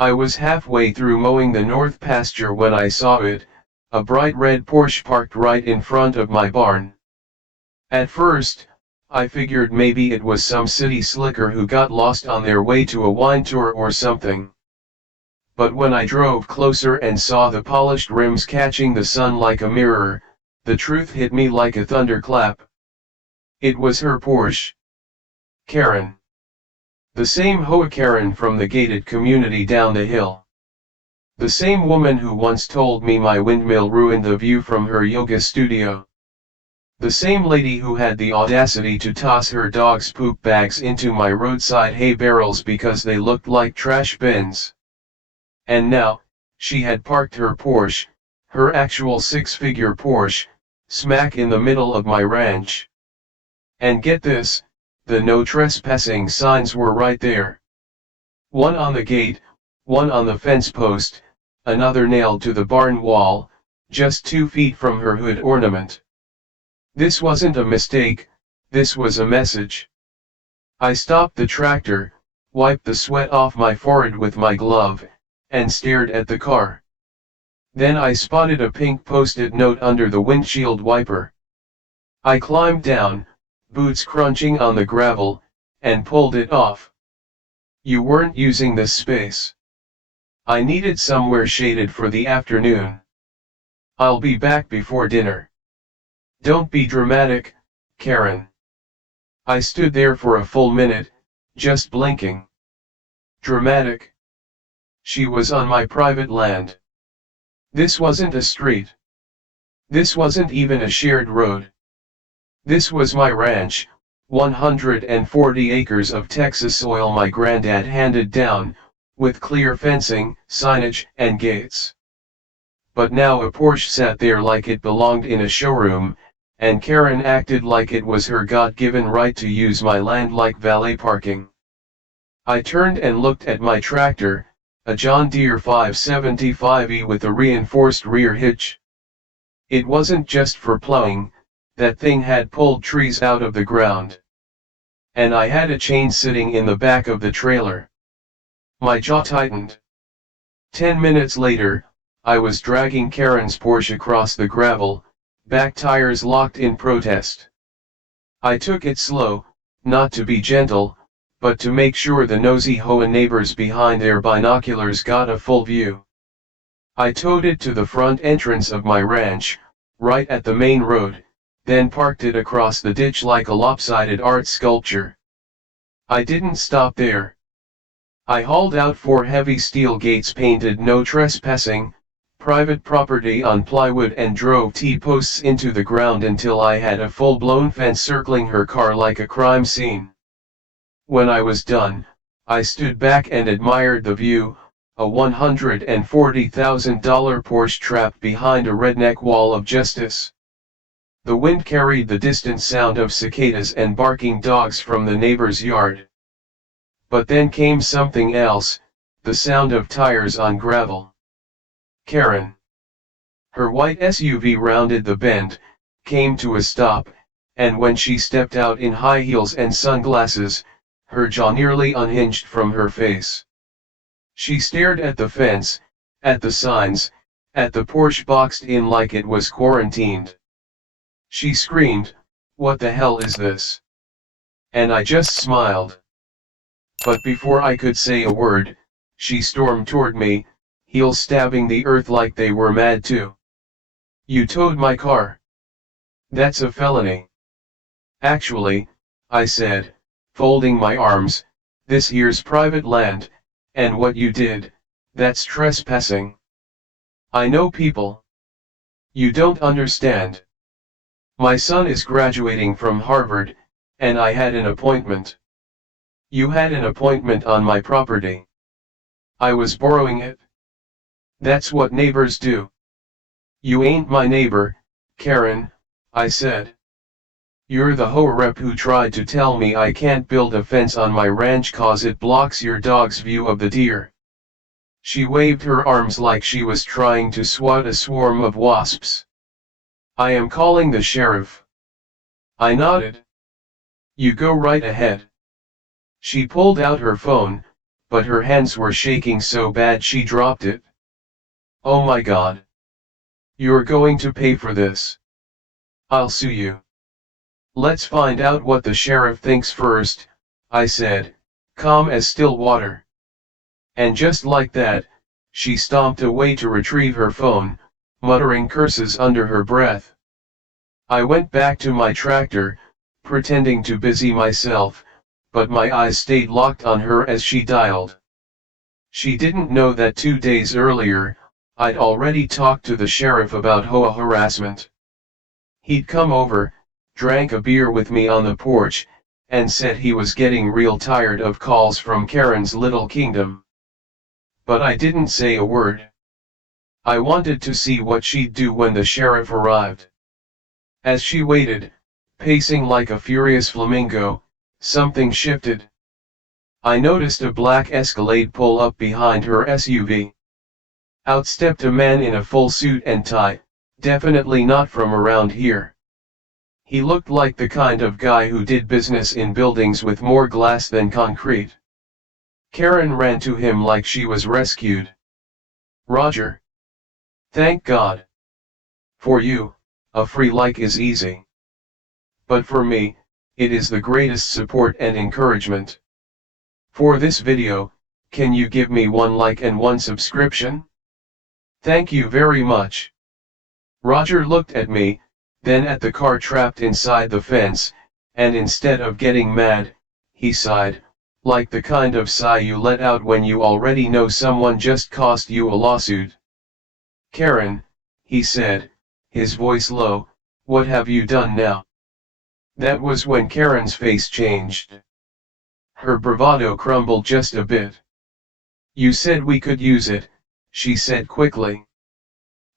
I was halfway through mowing the north pasture when I saw it, a bright red Porsche parked right in front of my barn. At first, I figured maybe it was some city slicker who got lost on their way to a wine tour or something. But when I drove closer and saw the polished rims catching the sun like a mirror, the truth hit me like a thunderclap. It was her Porsche. Karen. The same Hoa Karen from the gated community down the hill. The same woman who once told me my windmill ruined the view from her yoga studio. The same lady who had the audacity to toss her dog's poop bags into my roadside hay barrels because they looked like trash bins. And now, she had parked her Porsche, her actual six-figure Porsche, smack in the middle of my ranch. And get this, the no trespassing signs were right there. One on the gate, one on the fence post, another nailed to the barn wall, just 2 feet from her hood ornament. This wasn't a mistake, this was a message. I stopped the tractor, wiped the sweat off my forehead with my glove, and stared at the car. Then I spotted a pink post-it note under the windshield wiper. I climbed down, boots crunching on the gravel, and pulled it off. You weren't using this space. I needed somewhere shaded for the afternoon. I'll be back before dinner. Don't be dramatic, Karen. I stood there for a full minute, just blinking. Dramatic? She was on my private land. This wasn't a street. This wasn't even a shared road. This was my ranch, 140 acres of Texas soil my granddad handed down, with clear fencing, signage, and gates. But now a Porsche sat there like it belonged in a showroom, and Karen acted like it was her God-given right to use my land like valet parking. I turned and looked at my tractor, a John Deere 575E with a reinforced rear hitch. It wasn't just for plowing, that thing had pulled trees out of the ground. And I had a chain sitting in the back of the trailer. My jaw tightened. 10 minutes later, I was dragging Karen's Porsche across the gravel, back tires locked in protest. I took it slow, not to be gentle, but to make sure the nosy Hoa neighbors behind their binoculars got a full view. I towed it to the front entrance of my ranch, right at the main road, then parked it across the ditch like a lopsided art sculpture. I didn't stop there. I hauled out 4 heavy steel gates painted "No Trespassing," private property on plywood, and drove T-posts into the ground until I had a full-blown fence circling her car like a crime scene. When I was done, I stood back and admired the view, a $140,000 Porsche trapped behind a redneck wall of justice. The wind carried the distant sound of cicadas and barking dogs from the neighbor's yard. But then came something else, the sound of tires on gravel. Karen. Her white SUV rounded the bend, came to a stop, and when she stepped out in high heels and sunglasses, her jaw nearly unhinged from her face. She stared at the fence, at the signs, at the Porsche boxed in like it was quarantined. She screamed, "What the hell is this?" And I just smiled. But before I could say a word, she stormed toward me, heels stabbing the earth like they were mad too. "You towed my car. That's a felony." "Actually," I said, folding my arms, "this here's private land, and what you did, that's trespassing. I know people. You don't understand. My son is graduating from Harvard, and I had an appointment. You had an appointment on my property. I was borrowing it. That's what neighbors do." "You ain't my neighbor, Karen," I said. "You're the Hoa rep who tried to tell me I can't build a fence on my ranch 'cause it blocks your dog's view of the deer." She waved her arms like she was trying to swat a swarm of wasps. "I am calling the sheriff." I nodded. "You go right ahead." She pulled out her phone, but her hands were shaking so bad she dropped it. "Oh my God. You're going to pay for this. I'll sue you." "Let's find out what the sheriff thinks first," I said, calm as still water. And just like that, she stomped away to retrieve her phone, muttering curses under her breath. I went back to my tractor, pretending to busy myself, but my eyes stayed locked on her as she dialed. She didn't know that 2 days earlier, I'd already talked to the sheriff about HOA harassment. He'd come over, drank a beer with me on the porch, and said he was getting real tired of calls from Karen's little kingdom. But I didn't say a word. I wanted to see what she'd do when the sheriff arrived. As she waited, pacing like a furious flamingo, something shifted. I noticed a black Escalade pull up behind her SUV. Out stepped a man in a full suit and tie, definitely not from around here. He looked like the kind of guy who did business in buildings with more glass than concrete. Karen ran to him like she was rescued. "Roger. Thank God. For you, a free like is easy. But for me, it is the greatest support and encouragement. For this video, can you give me 1 like and 1 subscription? Thank you very much." Roger looked at me, then at the car trapped inside the fence, and instead of getting mad, he sighed, like the kind of sigh you let out when you already know someone just cost you a lawsuit. "Karen," he said, his voice low, "what have you done now?" That was when Karen's face changed. Her bravado crumbled just a bit. "You said we could use it," she said quickly.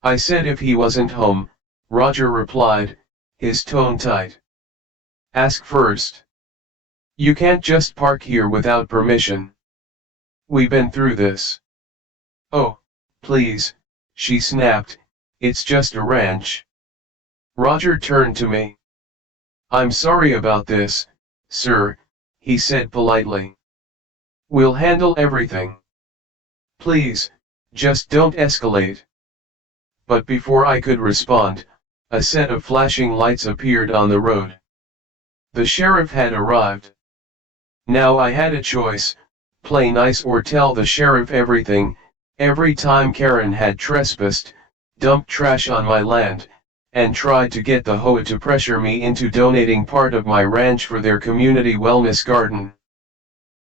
"I said if he wasn't home," Roger replied, his tone tight. "Ask first. You can't just park here without permission. We've been through this." "Oh, please," she snapped, "it's just a ranch." Roger turned to me. "I'm sorry about this, sir," he said politely. "We'll handle everything. Please, just don't escalate." But before I could respond, a set of flashing lights appeared on the road. The sheriff had arrived. Now I had a choice: play nice or tell the sheriff everything. Every time Karen had trespassed, dumped trash on my land, and tried to get the HOA to pressure me into donating part of my ranch for their community wellness garden.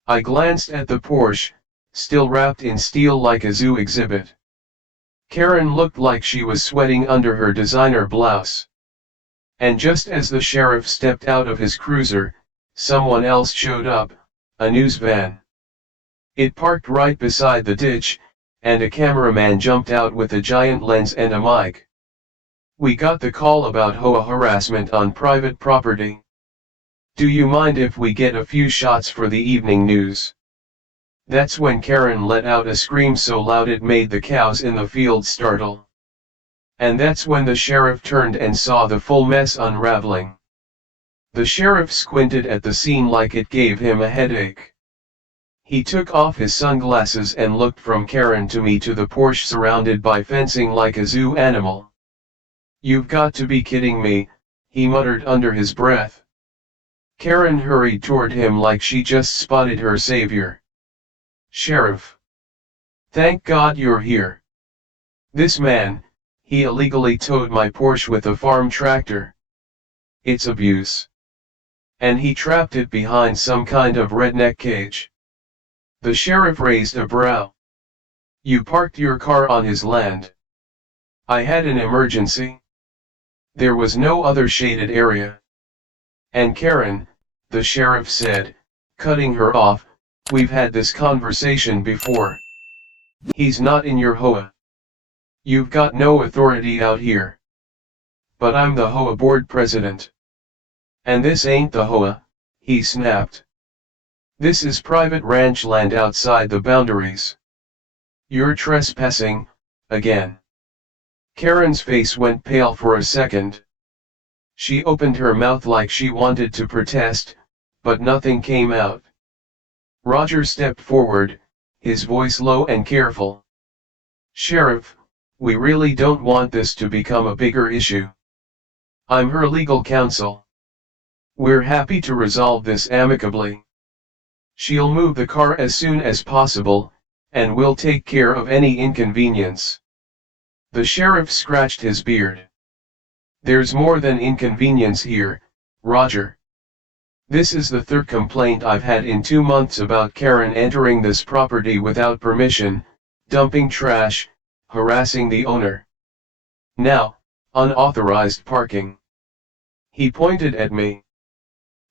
I glanced at the Porsche, still wrapped in steel like a zoo exhibit. Karen looked like she was sweating under her designer blouse. And just as the sheriff stepped out of his cruiser, someone else showed up, a news van. It parked right beside the ditch, and a cameraman jumped out with a giant lens and a mic. "We got the call about HOA harassment on private property. Do you mind if we get a few shots for the evening news?" That's when Karen let out a scream so loud it made the cows in the field startle. And that's when the sheriff turned and saw the full mess unraveling. The sheriff squinted at the scene like it gave him a headache. He took off his sunglasses and looked from Karen to me to the Porsche surrounded by fencing like a zoo animal. "You've got to be kidding me," he muttered under his breath. Karen hurried toward him like she just spotted her savior. "Sheriff. Thank God you're here. This man, he illegally towed my Porsche with a farm tractor. It's abuse. And he trapped it behind some kind of redneck cage." The sheriff raised a brow. "You parked your car on his land." "I had an emergency. There was no other shaded area." "And Karen," the sheriff said, cutting her off, "we've had this conversation before. He's not in your HOA. You've got no authority out here." "But I'm the HOA board president." "And this ain't the HOA," he snapped. "This is private ranch land outside the boundaries. You're trespassing, again." Karen's face went pale for a second. She opened her mouth like she wanted to protest, but nothing came out. Roger stepped forward, his voice low and careful. "Sheriff, we really don't want this to become a bigger issue. I'm her legal counsel. We're happy to resolve this amicably. She'll move the car as soon as possible, and we'll take care of any inconvenience." The sheriff scratched his beard. "There's more than inconvenience here, Roger. This is the third complaint I've had in 2 months about Karen entering this property without permission, dumping trash, harassing the owner. Now, unauthorized parking." He pointed at me.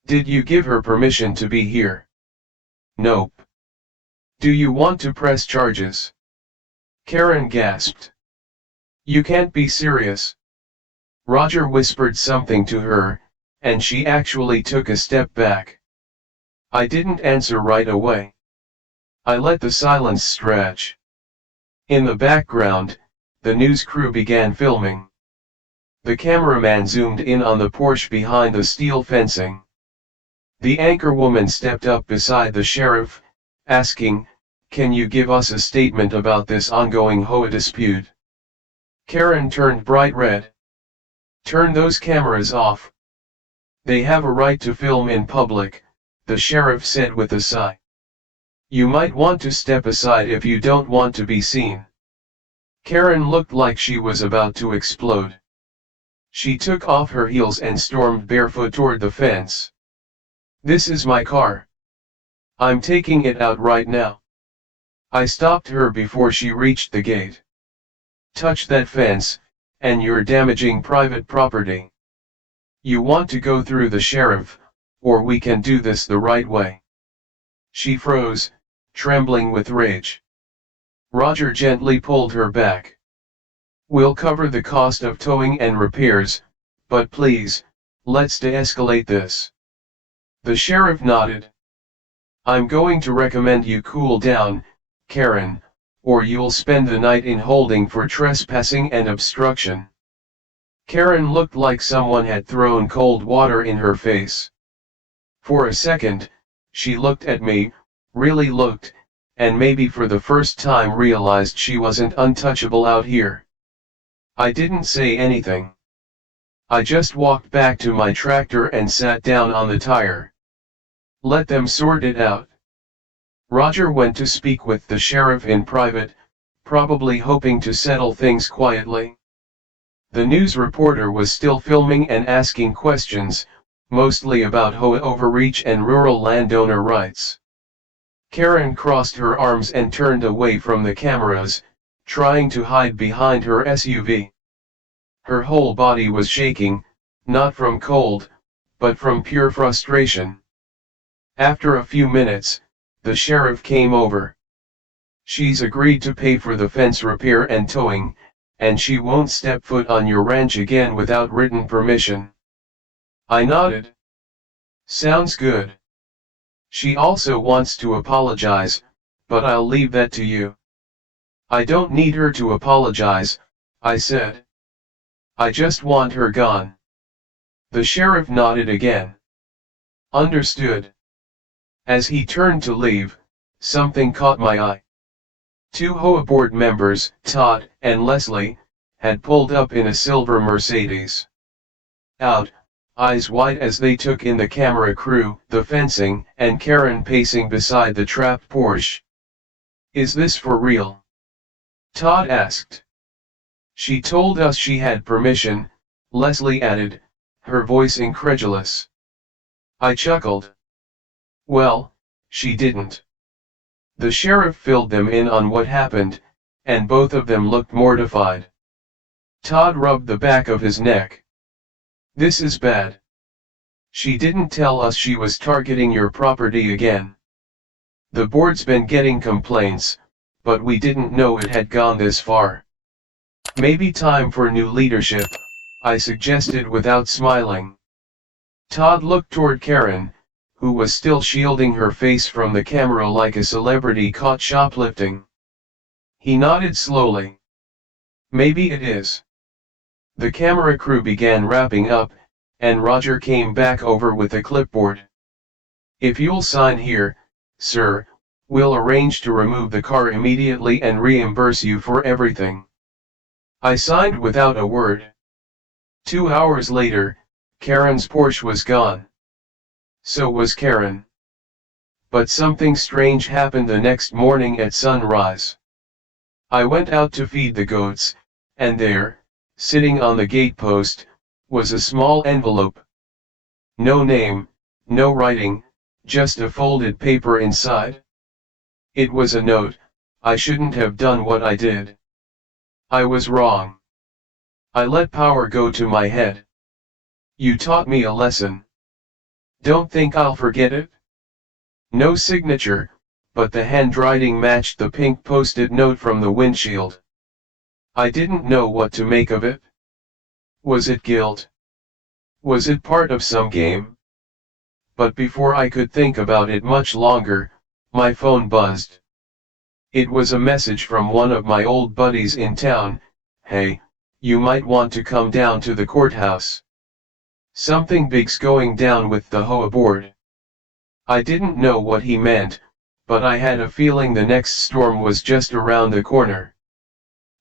"Did you give her permission to be here?" "Nope." "Do you want to press charges?" Karen gasped. "You can't be serious." Roger whispered something to her, and she actually took a step back. I didn't answer right away. I let the silence stretch. In the background, the news crew began filming. The cameraman zoomed in on the Porsche behind the steel fencing. The anchorwoman stepped up beside the sheriff, asking, "Can you give us a statement about this ongoing Hoa dispute?" Karen turned bright red. "Turn those cameras off. They have a right to film in public," the sheriff said with a sigh. "You might want to step aside if you don't want to be seen." Karen looked like she was about to explode. She took off her heels and stormed barefoot toward the fence. "This is my car. I'm taking it out right now." I stopped her before she reached the gate. "Touch that fence, and you're damaging private property. You want to go through the sheriff, or we can do this the right way." She froze, trembling with rage. Roger gently pulled her back. "We'll cover the cost of towing and repairs, but please, let's de-escalate this." The sheriff nodded. "I'm going to recommend you cool down, Karen, or you'll spend the night in holding for trespassing and obstruction." Karen looked like someone had thrown cold water in her face. For a second, she looked at me, really looked, and maybe for the first time realized she wasn't untouchable out here. I didn't say anything. I just walked back to my tractor and sat down on the tire. "Let them sort it out." Roger went to speak with the sheriff in private, probably hoping to settle things quietly. The news reporter was still filming and asking questions, mostly about Hoa overreach and rural landowner rights. Karen crossed her arms and turned away from the cameras, trying to hide behind her SUV. Her whole body was shaking, not from cold, but from pure frustration. After a few minutes, the sheriff came over. "She's agreed to pay for the fence repair and towing, and she won't step foot on your ranch again without written permission." I nodded. "Sounds good. She also wants to apologize, but I'll leave that to you." "I don't need her to apologize," I said. "I just want her gone." The sheriff nodded again. "Understood." As he turned to leave, something caught my eye. 2 Hoa board members, Todd and Leslie, had pulled up in a silver Mercedes. Out, eyes wide as they took in the camera crew, the fencing, and Karen pacing beside the trapped Porsche. "Is this for real?" Todd asked. "She told us she had permission," Leslie added, her voice incredulous. I chuckled. "Well, she didn't." The sheriff filled them in on what happened, and both of them looked mortified. Todd rubbed the back of his neck. "This is bad. She didn't tell us she was targeting your property again. The board's been getting complaints, but we didn't know it had gone this far." "Maybe time for new leadership," I suggested without smiling. Todd looked toward Karen, who was still shielding her face from the camera like a celebrity caught shoplifting. He nodded slowly. "Maybe it is." The camera crew began wrapping up, and Roger came back over with a clipboard. "If you'll sign here, sir, We'll arrange to remove the car immediately and reimburse you for everything." I signed without a word. 2 hours later, Karen's Porsche was gone. So was Karen. But something strange happened the next morning at sunrise. I went out to feed the goats, and there, sitting on the gatepost, was a small envelope. No name, no writing, just a folded paper inside. It was a note: "I shouldn't have done what I did. I was wrong. I let power go to my head. You taught me a lesson. Don't think I'll forget it." No signature, but the handwriting matched the pink post-it note from the windshield. I didn't know what to make of it. Was it guilt? Was it part of some game? But before I could think about it much longer, my phone buzzed. It was a message from one of my old buddies in town: "Hey, you might want to come down to the courthouse. Something big's going down with the Hoa board." I didn't know what he meant, but I had a feeling the next storm was just around the corner.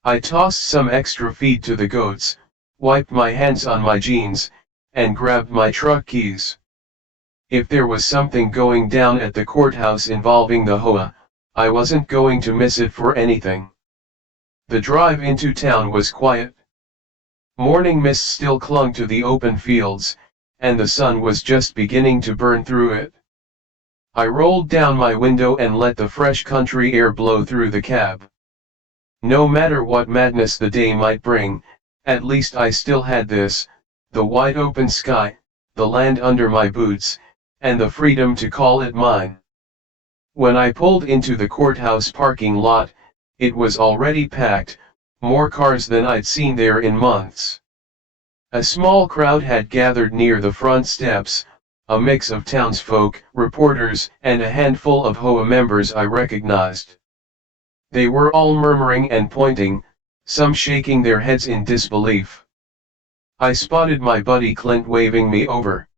I tossed some extra feed to the goats, wiped my hands on my jeans, and grabbed my truck keys. If there was something going down at the courthouse involving the Hoa, I wasn't going to miss it for anything. The drive into town was quiet. Morning mist still clung to the open fields, and the sun was just beginning to burn through it. I rolled down my window and let the fresh country air blow through the cab. No matter what madness the day might bring, at least I still had this: the wide open sky, the land under my boots, and the freedom to call it mine. When I pulled into the courthouse parking lot, it was already packed, more cars than I'd seen there in months. A small crowd had gathered near the front steps, a mix of townsfolk, reporters, and a handful of Hoa members I recognized. They were all murmuring and pointing, some shaking their heads in disbelief. I spotted my buddy Clint waving me over.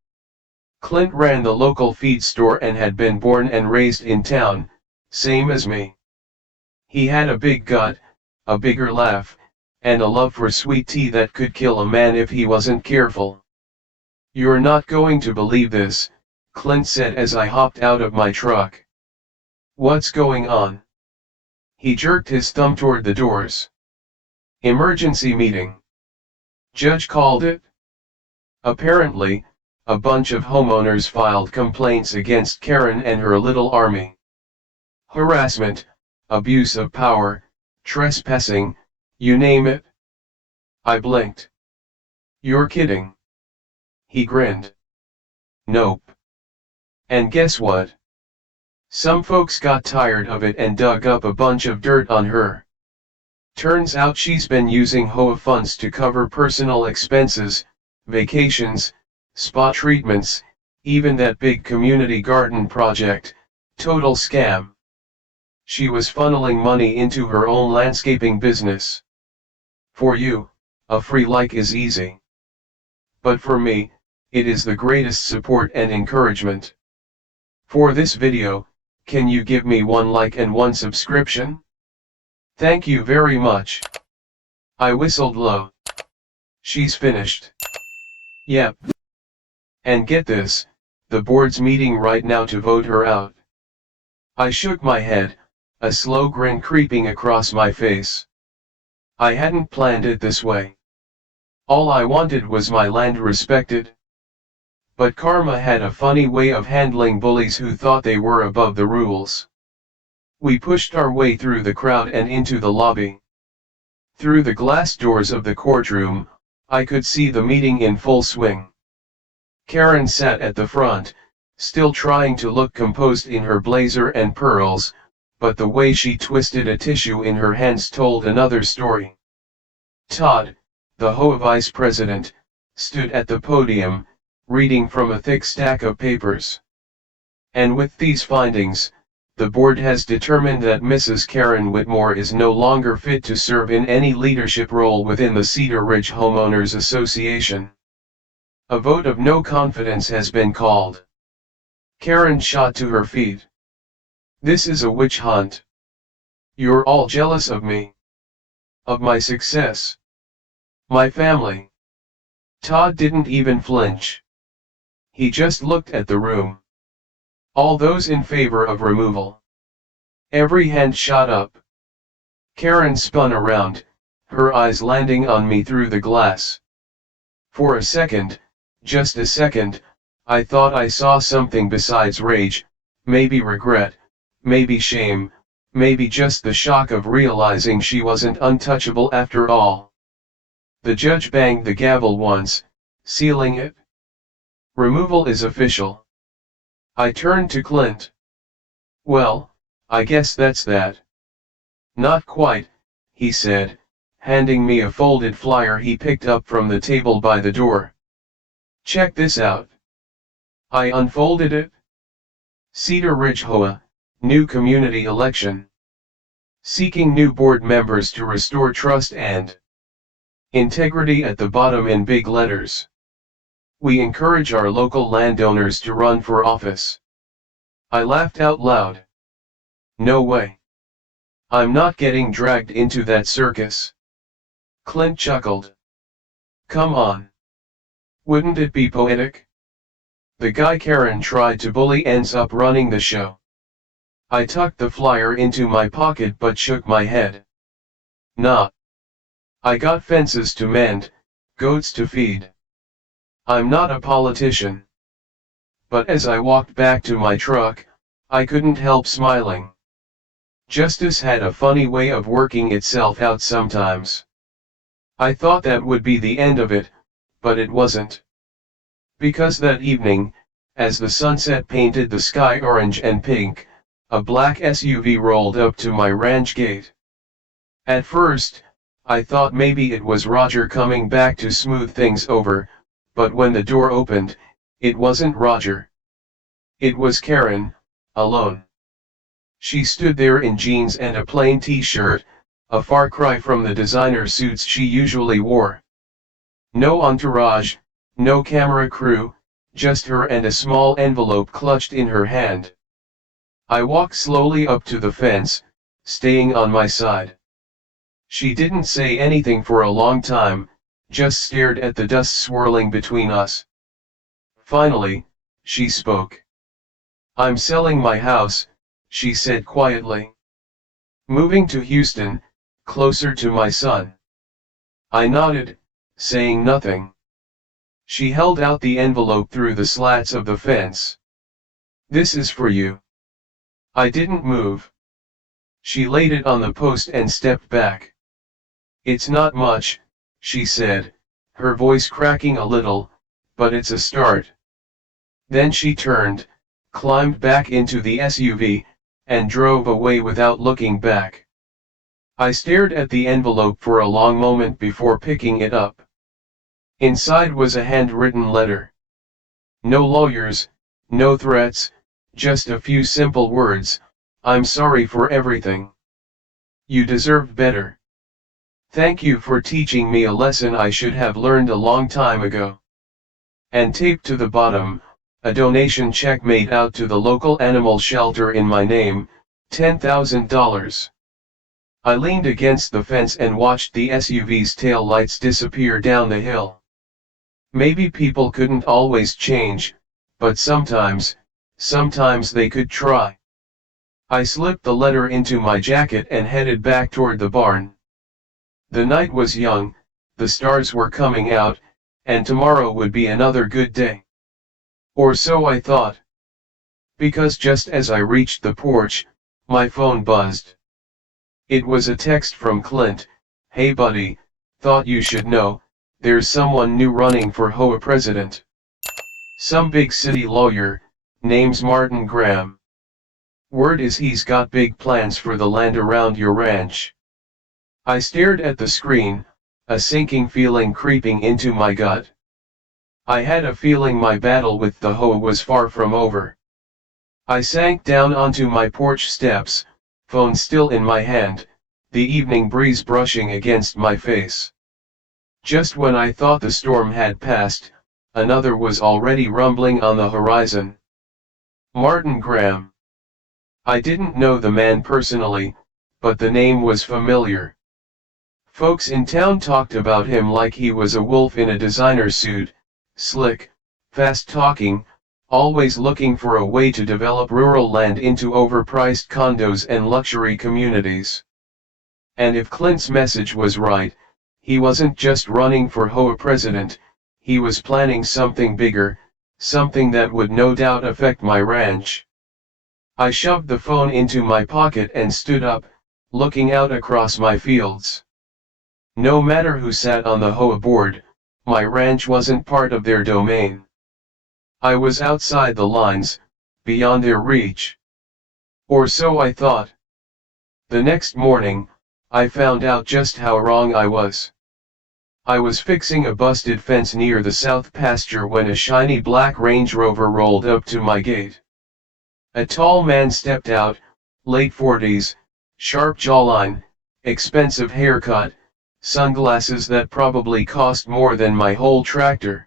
Clint ran the local feed store and had been born and raised in town, same as me. He had a big gut, a bigger laugh, and a love for sweet tea that could kill a man if he wasn't careful. "You're not going to believe this," Clint said as I hopped out of my truck. "What's going on?" He jerked his thumb toward the doors. "Emergency meeting. Judge called it." Apparently, a bunch of homeowners filed complaints against Karen and her little army. Harassment, abuse of power, trespassing, you name it. I blinked. "You're kidding." He grinned. "Nope. And guess what? Some folks got tired of it and dug up a bunch of dirt on her. Turns out she's been using Hoa funds to cover personal expenses, vacations, spa treatments, even that big community garden project. Total scam. She was funneling money into her own landscaping business. For you, a free like is easy. But for me, it is the greatest support and encouragement. For this video, can you give me 1 like and 1 subscription? Thank you very much." I whistled low. "She's finished." "Yep. And get this, the board's meeting right now to vote her out." I shook my head, a slow grin creeping across my face. I hadn't planned it this way. All I wanted was my land respected. But karma had a funny way of handling bullies who thought they were above the rules. We pushed our way through the crowd and into the lobby. Through the glass doors of the courtroom, I could see the meeting in full swing. Karen sat at the front, still trying to look composed in her blazer and pearls, but the way she twisted a tissue in her hands told another story. Todd, the Hoa vice president, stood at the podium, reading from a thick stack of papers. "And with these findings, the board has determined that Mrs. Karen Whitmore is no longer fit to serve in any leadership role within the Cedar Ridge Homeowners Association. A vote of no confidence has been called." Karen shot to her feet. This is a witch hunt. You're all jealous of me. Of my success. My family. Todd didn't even flinch. He just looked at the room. All those in favor of removal. Every hand shot up. Karen spun around, her eyes landing on me through the glass. For a second, just a second, I thought I saw something besides rage, maybe regret, maybe shame, maybe just the shock of realizing she wasn't untouchable after all. The judge banged the gavel once, sealing it. Removal is official. I turned to Clint. Well, I guess that's that. Not quite, he said, handing me a folded flyer he picked up from the table by the door. Check this out. I unfolded it. Cedar Ridge HOA, new community election. Seeking new board members to restore trust and integrity at the bottom in big letters. We encourage our local landowners to run for office. I laughed out loud. No way. I'm not getting dragged into that circus. Clint chuckled. Come on. Wouldn't it be poetic? The guy Karen tried to bully ends up running the show. I tucked the flyer into my pocket but shook my head. Nah. I got fences to mend, goats to feed. I'm not a politician. But as I walked back to my truck, I couldn't help smiling. Justice had a funny way of working itself out sometimes. I thought that would be the end of it, but it wasn't. Because that evening, as the sunset painted the sky orange and pink, a black SUV rolled up to my ranch gate. At first, I thought maybe it was Roger coming back to smooth things over, but when the door opened, it wasn't Roger. It was Karen, alone. She stood there in jeans and a plain t-shirt, a far cry from the designer suits she usually wore. No entourage, no camera crew, just her and a small envelope clutched in her hand. I walked slowly up to the fence, staying on my side. She didn't say anything for a long time, just stared at the dust swirling between us. Finally, she spoke. I'm selling my house, she said quietly. Moving to Houston, closer to my son. I nodded, saying nothing. She held out the envelope through the slats of the fence. This is for you. I didn't move. She laid it on the post and stepped back. It's not much, she said, her voice cracking a little, but it's a start. Then she turned, climbed back into the SUV, and drove away without looking back. I stared at the envelope for a long moment before picking it up. Inside was a handwritten letter. No lawyers, no threats, just a few simple words, I'm sorry for everything. You deserve better. Thank you for teaching me a lesson I should have learned a long time ago. And taped to the bottom, a donation check made out to the local animal shelter in my name, $10,000. I leaned against the fence and watched the SUV's tail lights disappear down the hill. Maybe people couldn't always change, but sometimes they could try. I slipped the letter into my jacket and headed back toward the barn. The night was young, the stars were coming out, and tomorrow would be another good day. Or so I thought. Because just as I reached the porch, my phone buzzed. It was a text from Clint. Hey buddy, thought you should know, there's someone new running for HOA president. Some big city lawyer, name's Martin Graham. Word is he's got big plans for the land around your ranch. I stared at the screen, a sinking feeling creeping into my gut. I had a feeling my battle with the HOA was far from over. I sank down onto my porch steps, phone still in my hand, the evening breeze brushing against my face. Just when I thought the storm had passed, another was already rumbling on the horizon. Martin Graham. I didn't know the man personally, but the name was familiar. Folks in town talked about him like he was a wolf in a designer suit, slick, fast-talking, always looking for a way to develop rural land into overpriced condos and luxury communities. And if Clint's message was right, he wasn't just running for HOA president, he was planning something bigger, something that would no doubt affect my ranch. I shoved the phone into my pocket and stood up, looking out across my fields. No matter who sat on the HOA board, my ranch wasn't part of their domain. I was outside the lines, beyond their reach. Or so I thought. The next morning, I found out just how wrong I was. I was fixing a busted fence near the south pasture when a shiny black Range Rover rolled up to my gate. A tall man stepped out, late 40s, sharp jawline, expensive haircut, sunglasses that probably cost more than my whole tractor.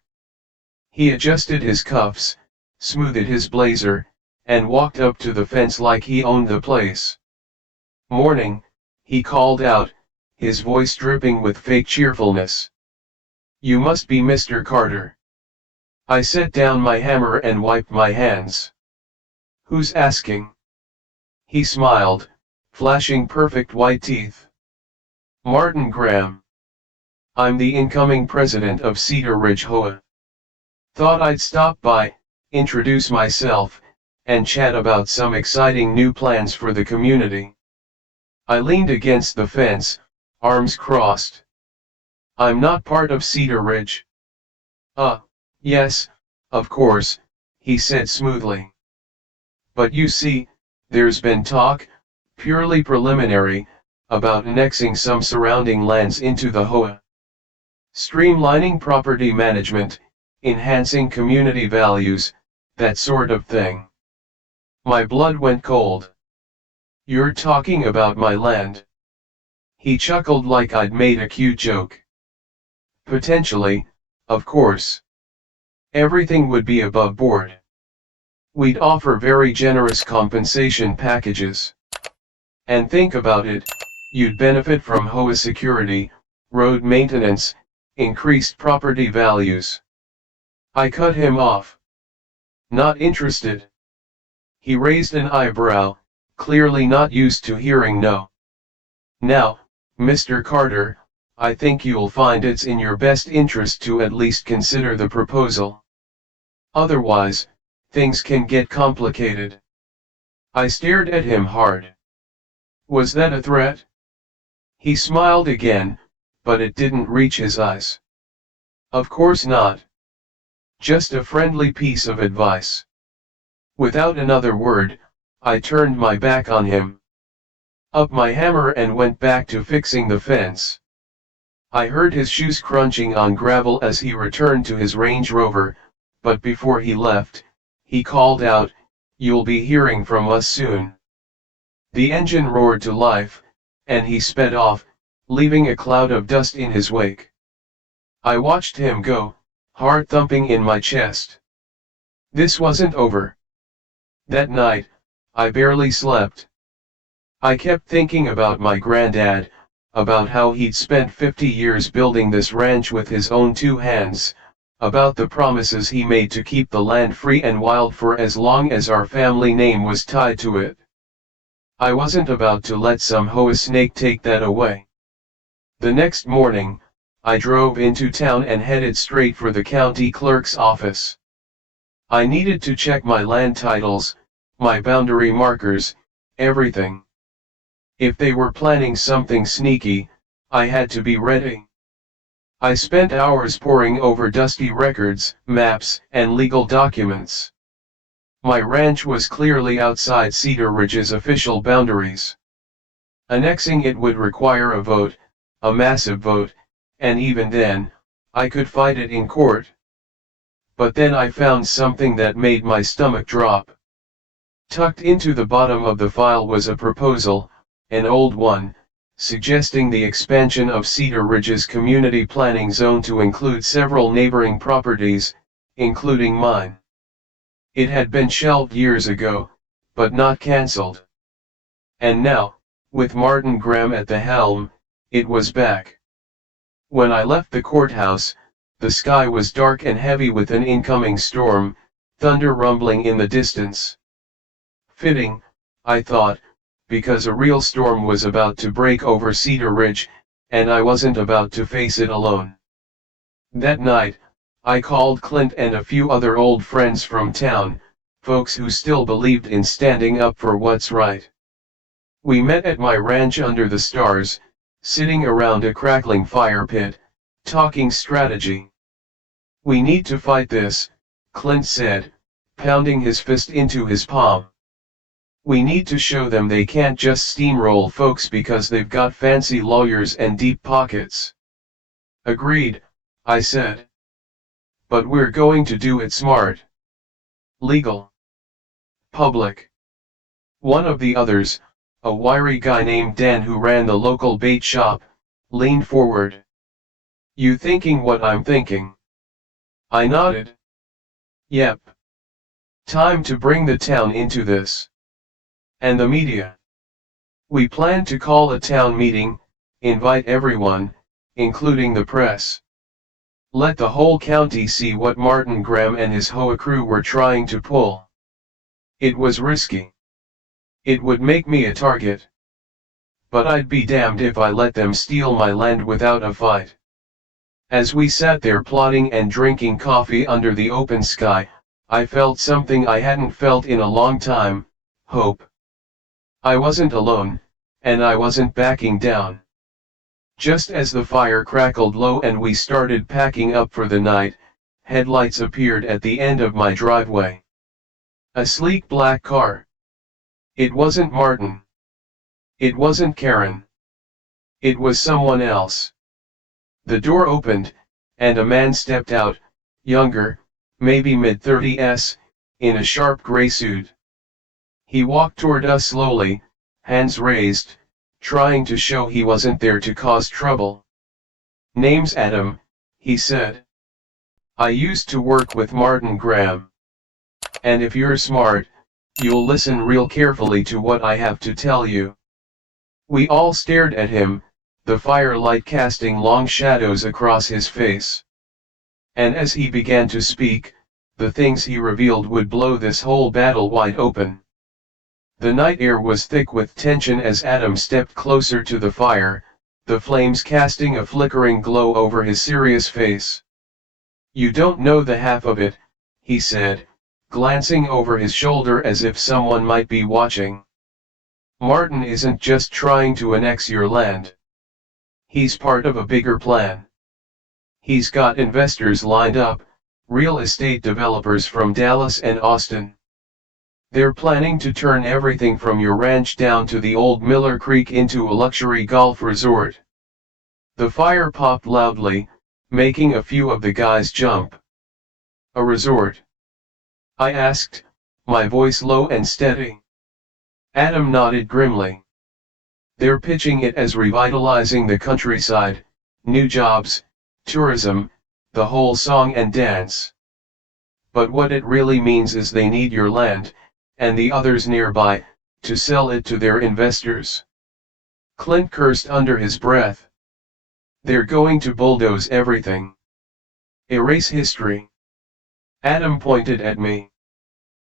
He adjusted his cuffs, smoothed his blazer, and walked up to the fence like he owned the place. "Morning," he called out, his voice dripping with fake cheerfulness. "You must be Mr. Carter." I set down my hammer and wiped my hands. "Who's asking?" He smiled, flashing perfect white teeth. "Martin Graham. I'm the incoming president of Cedar Ridge HOA. Thought I'd stop by, introduce myself, and chat about some exciting new plans for the community." I leaned against the fence, arms crossed. "I'm not part of Cedar Ridge." Yes, of course," he said smoothly. "But you see, there's been talk, purely preliminary, about annexing some surrounding lands into the HOA. Streamlining property management, enhancing community values, that sort of thing." My blood went cold. "You're talking about my land?" He chuckled like I'd made a cute joke. "Potentially, of course. Everything would be above board. We'd offer very generous compensation packages. And think about it, you'd benefit from HOA security, road maintenance, increased property values." I cut him off. "Not interested." He raised an eyebrow, clearly not used to hearing no. "Now, Mr. Carter, I think you'll find it's in your best interest to at least consider the proposal. Otherwise, things can get complicated." I stared at him hard. Was that a threat? He smiled again, but it didn't reach his eyes. "Of course not. Just a friendly piece of advice." Without another word, I turned my back on him. Up my hammer and went back to fixing the fence. I heard his shoes crunching on gravel as he returned to his Range Rover, but before he left, he called out, "You'll be hearing from us soon." The engine roared to life, and he sped off, leaving a cloud of dust in his wake. I watched him go, heart thumping in my chest. This wasn't over. That night, I barely slept. I kept thinking about my granddad, about how he'd spent 50 years building this ranch with his own two hands, about the promises he made to keep the land free and wild for as long as our family name was tied to it. I wasn't about to let some HOA snake take that away. The next morning, I drove into town and headed straight for the county clerk's office. I needed to check my land titles, my boundary markers, everything. If they were planning something sneaky, I had to be ready. I spent hours poring over dusty records, maps, and legal documents. My ranch was clearly outside Cedar Ridge's official boundaries. Annexing it would require a vote, a massive vote, and even then, I could fight it in court. But then I found something that made my stomach drop. Tucked into the bottom of the file was a proposal, an old one, suggesting the expansion of Cedar Ridge's community planning zone to include several neighboring properties, including mine. It had been shelved years ago, but not cancelled. And now, with Martin Graham at the helm, it was back. When I left the courthouse, the sky was dark and heavy with an incoming storm, thunder rumbling in the distance. Fitting, I thought, because a real storm was about to break over Cedar Ridge, and I wasn't about to face it alone. That night, I called Clint and a few other old friends from town, folks who still believed in standing up for what's right. We met at my ranch under the stars, sitting around a crackling fire pit, talking strategy. "We need to fight this," Clint said, pounding his fist into his palm. "We need to show them they can't just steamroll folks because they've got fancy lawyers and deep pockets." "Agreed," I said. "But we're going to do it smart. Legal. Public." One of the others, a wiry guy named Dan who ran the local bait shop, leaned forward. "You thinking what I'm thinking?" I nodded. "Yep. Time to bring the town into this. And the media. We plan to call a town meeting, invite everyone, including the press. Let the whole county see what Martin Graham and his Hoa crew were trying to pull." It was risky. It would make me a target. But I'd be damned if I let them steal my land without a fight. As we sat there plotting and drinking coffee under the open sky, I felt something I hadn't felt in a long time: hope. I wasn't alone, and I wasn't backing down. Just as the fire crackled low and we started packing up for the night, headlights appeared at the end of my driveway. A sleek black car. It wasn't Martin. It wasn't Karen. It was someone else. The door opened, and a man stepped out, younger, maybe mid-30s, in a sharp gray suit. He walked toward us slowly, hands raised, trying to show he wasn't there to cause trouble. "Name's Adam," he said. "I used to work with Martin Graham. And if you're smart, you'll listen real carefully to what I have to tell you." We all stared at him, the firelight casting long shadows across his face. And as he began to speak, the things he revealed would blow this whole battle wide open. The night air was thick with tension as Adam stepped closer to the fire, the flames casting a flickering glow over his serious face. "You don't know the half of it," he said, glancing over his shoulder as if someone might be watching. "Martin isn't just trying to annex your land. He's part of a bigger plan. He's got investors lined up, real estate developers from Dallas and Austin. They're planning to turn everything from your ranch down to the old Miller Creek into a luxury golf resort." The fire popped loudly, making a few of the guys jump. "A resort?" I asked, my voice low and steady. Adam nodded grimly. "They're pitching it as revitalizing the countryside, new jobs, tourism, the whole song and dance. But what it really means is they need your land, and the others nearby, to sell it to their investors." Clint cursed under his breath. "They're going to bulldoze everything. Erase history." Adam pointed at me.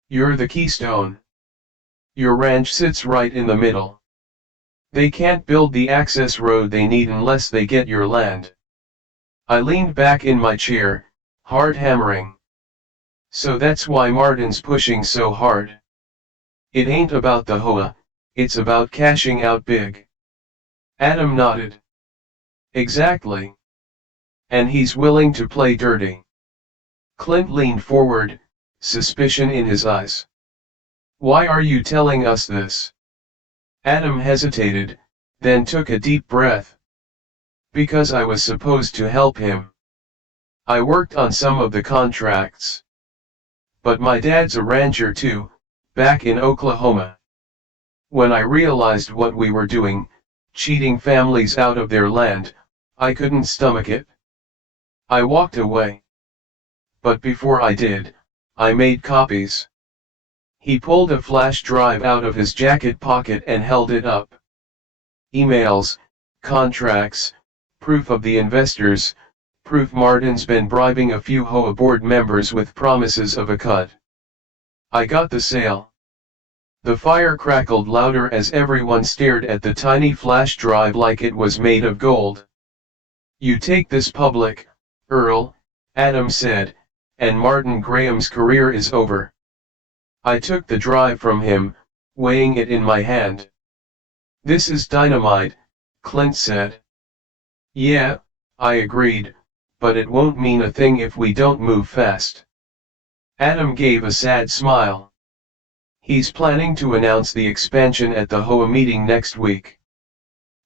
"You're the keystone. Your ranch sits right in the middle. They can't build the access road they need unless they get your land." I leaned back in my chair, heart hammering. "So that's why Martin's pushing so hard. It ain't about the Hoa, it's about cashing out big." Adam nodded. "Exactly. And he's willing to play dirty." Clint leaned forward, suspicion in his eyes. "Why are you telling us this?" Adam hesitated, then took a deep breath. "Because I was supposed to help him. I worked on some of the contracts. But my dad's a rancher too, back in Oklahoma. When I realized what we were doing, cheating families out of their land, I couldn't stomach it. I walked away. But before I did, I made copies." He pulled a flash drive out of his jacket pocket and held it up. Emails, contracts, proof of the investors, proof Martin's been bribing a few HOA board members with promises of a cut. I got the sale. The fire crackled louder as everyone stared at the tiny flash drive like it was made of gold. You take this public, Earl, Adam said, and Martin Graham's career is over. I took the drive from him, weighing it in my hand. This is dynamite, Clint said. Yeah, I agreed, but it won't mean a thing if we don't move fast. Adam gave a sad smile. He's planning to announce the expansion at the HOA meeting next week.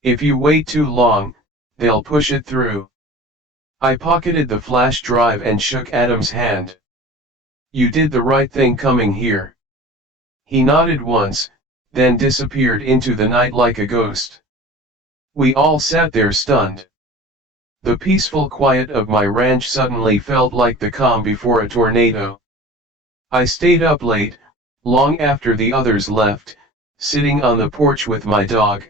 If you wait too long, they'll push it through. I pocketed the flash drive and shook Adam's hand. You did the right thing coming here. He nodded once, then disappeared into the night like a ghost. We all sat there stunned. The peaceful quiet of my ranch suddenly felt like the calm before a tornado. I stayed up late, long after the others left, sitting on the porch with my dog,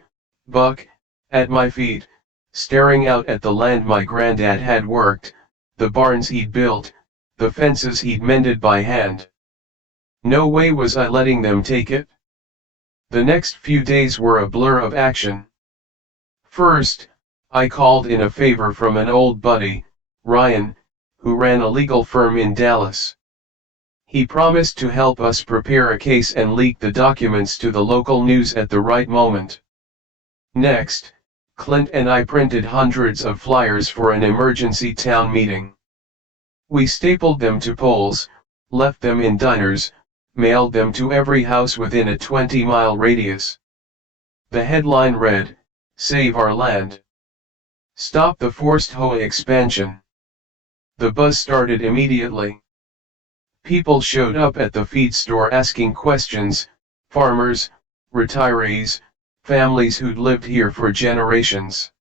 Buck, at my feet, staring out at the land my granddad had worked, the barns he'd built, the fences he'd mended by hand. No way was I letting them take it. The next few days were a blur of action. First, I called in a favor from an old buddy, Ryan, who ran a legal firm in Dallas. He promised to help us prepare a case and leak the documents to the local news at the right moment. Next, Clint and I printed hundreds of flyers for an emergency town meeting. We stapled them to poles, left them in diners, mailed them to every house within a 20-mile radius. The headline read, "Save Our Land. Stop the Forced HOA Expansion." The buzz started immediately. People showed up at the feed store asking questions, farmers, retirees, families who'd lived here for generations.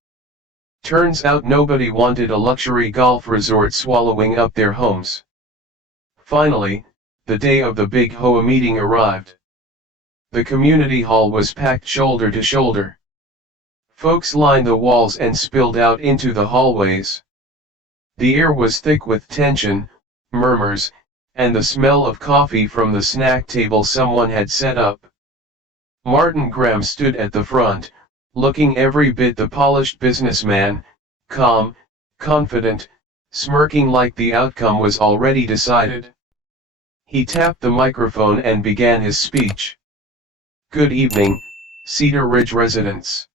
Turns out nobody wanted a luxury golf resort swallowing up their homes. Finally, the day of the big HOA meeting arrived. The community hall was packed shoulder to shoulder. Folks lined the walls and spilled out into the hallways. The air was thick with tension, murmurs, and the smell of coffee from the snack table someone had set up. Martin Graham stood at the front, looking every bit the polished businessman, calm, confident, smirking like the outcome was already decided. He tapped the microphone and began his speech. Good evening, Cedar Ridge residents.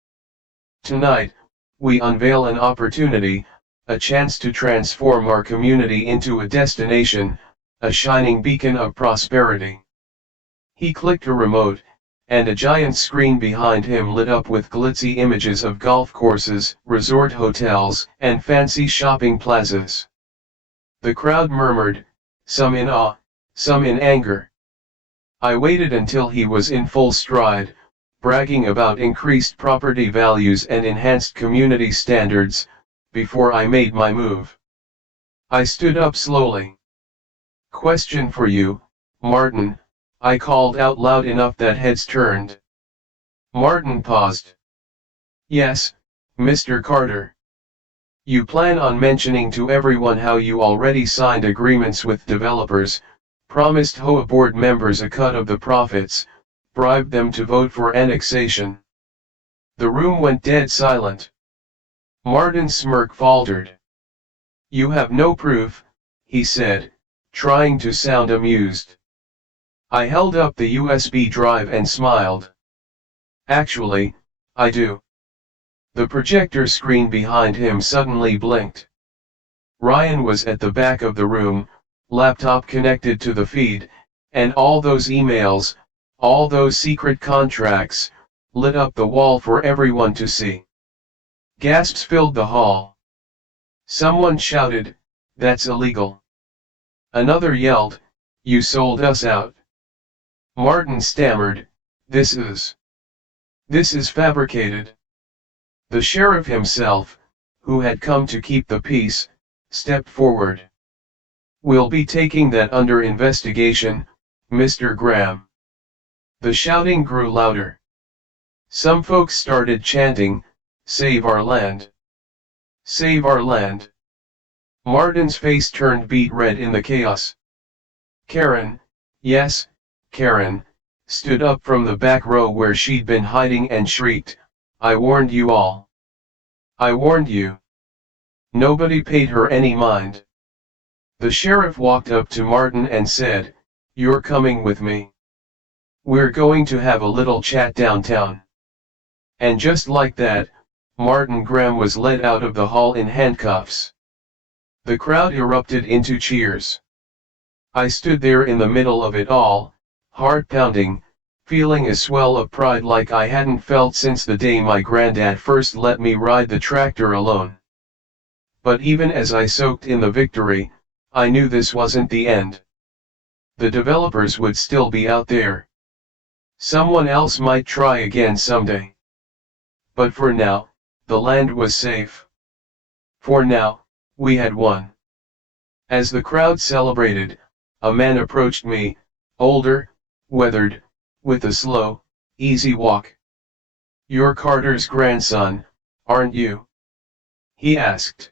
Tonight, we unveil an opportunity, a chance to transform our community into a destination, a shining beacon of prosperity. He clicked a remote, and a giant screen behind him lit up with glitzy images of golf courses, resort hotels, and fancy shopping plazas. The crowd murmured, some in awe, some in anger. I waited until he was in full stride, bragging about increased property values and enhanced community standards, before I made my move. I stood up slowly. Question for you, Martin, I called out loud enough that heads turned. Martin paused. Yes, Mr. Carter. You plan on mentioning to everyone how you already signed agreements with developers, promised HOA board members a cut of the profits, bribed them to vote for annexation. The room went dead silent. Martin's smirk faltered. You have no proof, he said, trying to sound amused. I held up the USB drive and smiled. Actually, I do. The projector screen behind him suddenly blinked. Ryan was at the back of the room, laptop connected to the feed, and all those emails, all those secret contracts, lit up the wall for everyone to see. Gasps filled the hall. Someone shouted, "That's illegal." Another yelled, "You sold us out." Martin stammered, This is fabricated." The sheriff himself, who had come to keep the peace, stepped forward. "We'll be taking that under investigation, Mr. Graham." The shouting grew louder. Some folks started chanting, "Save our land! Save our land!" Martin's face turned beet red in the chaos. Karen, yes, Karen, stood up from the back row where she'd been hiding and shrieked, "I warned you all. I warned you." Nobody paid her any mind. The sheriff walked up to Martin and said, "You're coming with me. We're going to have a little chat downtown." And just like that, Martin Graham was led out of the hall in handcuffs. The crowd erupted into cheers. I stood there in the middle of it all, heart pounding, feeling a swell of pride like I hadn't felt since the day my granddad first let me ride the tractor alone. But even as I soaked in the victory, I knew this wasn't the end. The developers would still be out there. Someone else might try again someday. But for now, the land was safe. For now, we had won. As the crowd celebrated, a man approached me, older, weathered, with a slow, easy walk. "You're Carter's grandson, aren't you?" he asked.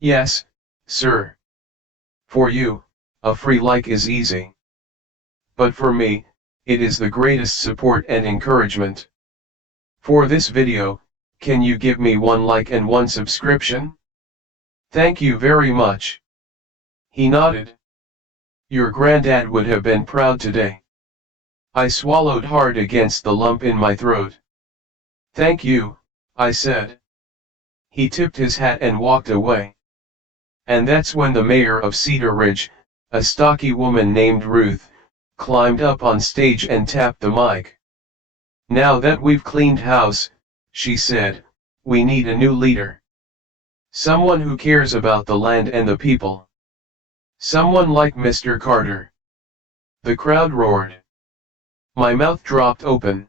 "Yes, sir. For you, a free like is easy. But for me, it is the greatest support and encouragement. For this video, can you give me 1 like and 1 subscription? Thank you very much." He nodded. "Your granddad would have been proud today." I swallowed hard against the lump in my throat. "Thank you," I said. He tipped his hat and walked away. And that's when the mayor of Cedar Ridge, a stocky woman named Ruth, climbed up on stage and tapped the mic. "Now that we've cleaned house," she said, "we need a new leader. Someone who cares about the land and the people. Someone like Mr. Carter." The crowd roared. My mouth dropped open.